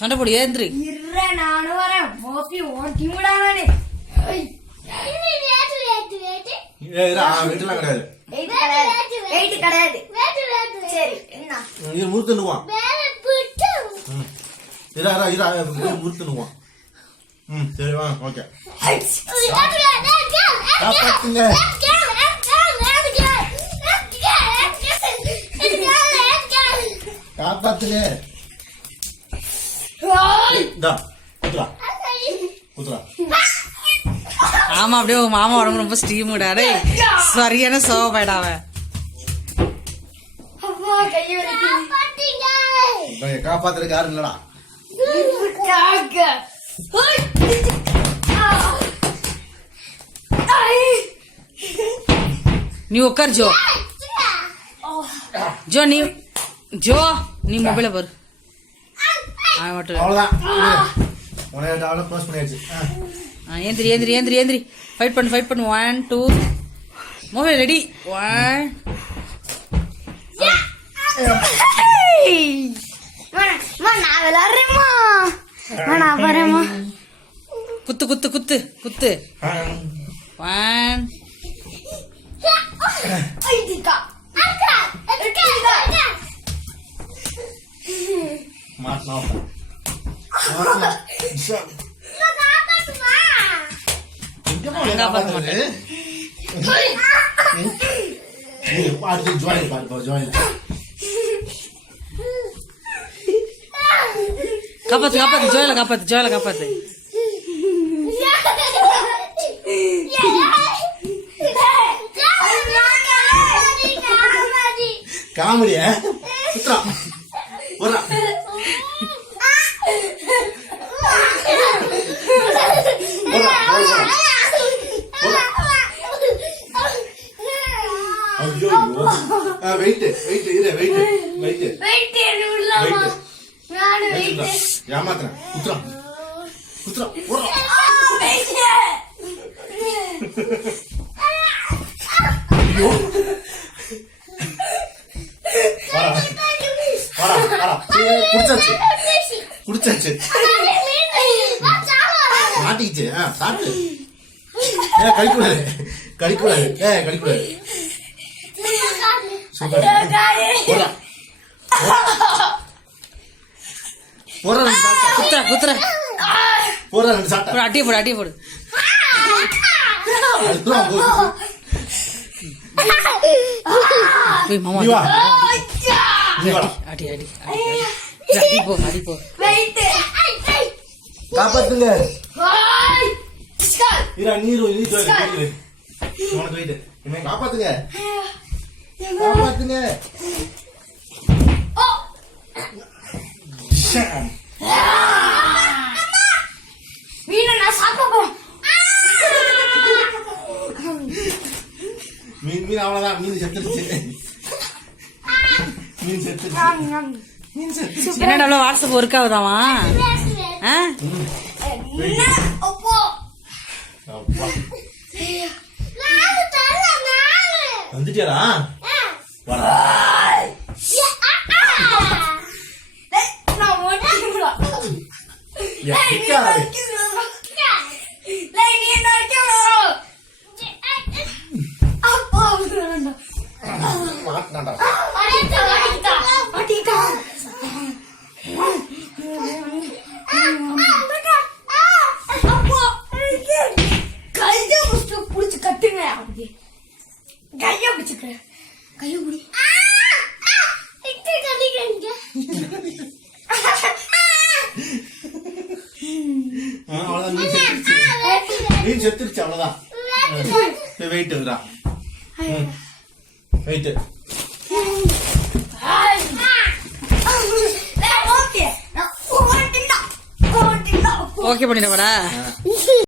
சண்டை போடு ஏந்திரி. நானும் வரேன். போப்பி ஓட்டி விடானே. முறுத்துனுவான் முறுத்துனுவான். சரி வா ஓகே. காப்பாத்துங்க. ஆமா அப்படியே உங்க மாமா உடம்பு ரொம்ப ஸ்டீமுடாடே. சரியான சோபாயிடாவ. காப்பாத்துறதுக்கு யாரும் இல்லடா. நீ உட்கார் ஜோ. ஜோ நீ மொபைல பாரு. ஏந்திரி ஃபைட் பண்ணு 1 2 மொபைல் ரெடி 1 நான் விளையாடுறேம்மா. நான் வரேம்மா. குத்து 1 காப்பாத்து ஜோயில காப்பாத்து. காமெடியா சுத்ரா போறா. ஏமாத்துறேன். குத்ரா போறா. குடிச்சாச்சு மாட்டிக்கிச்சு. சாப்பிட்டு கடிக்கூடாது. அட்டிய போடு. அடி போ. காப்பாத்துங்க. காப்பாத்துங்க. மீன் அவ்வளவுதான். மீன் செத்துருச்சு. என்னடா வாட்ஸ்அப் ஒர்க் ஆகுதாமா? வந்துட்டியாடா? மீன் செத்துருச்சு அவ்வளவுதான். Wait okay பண்ணிடவாடா.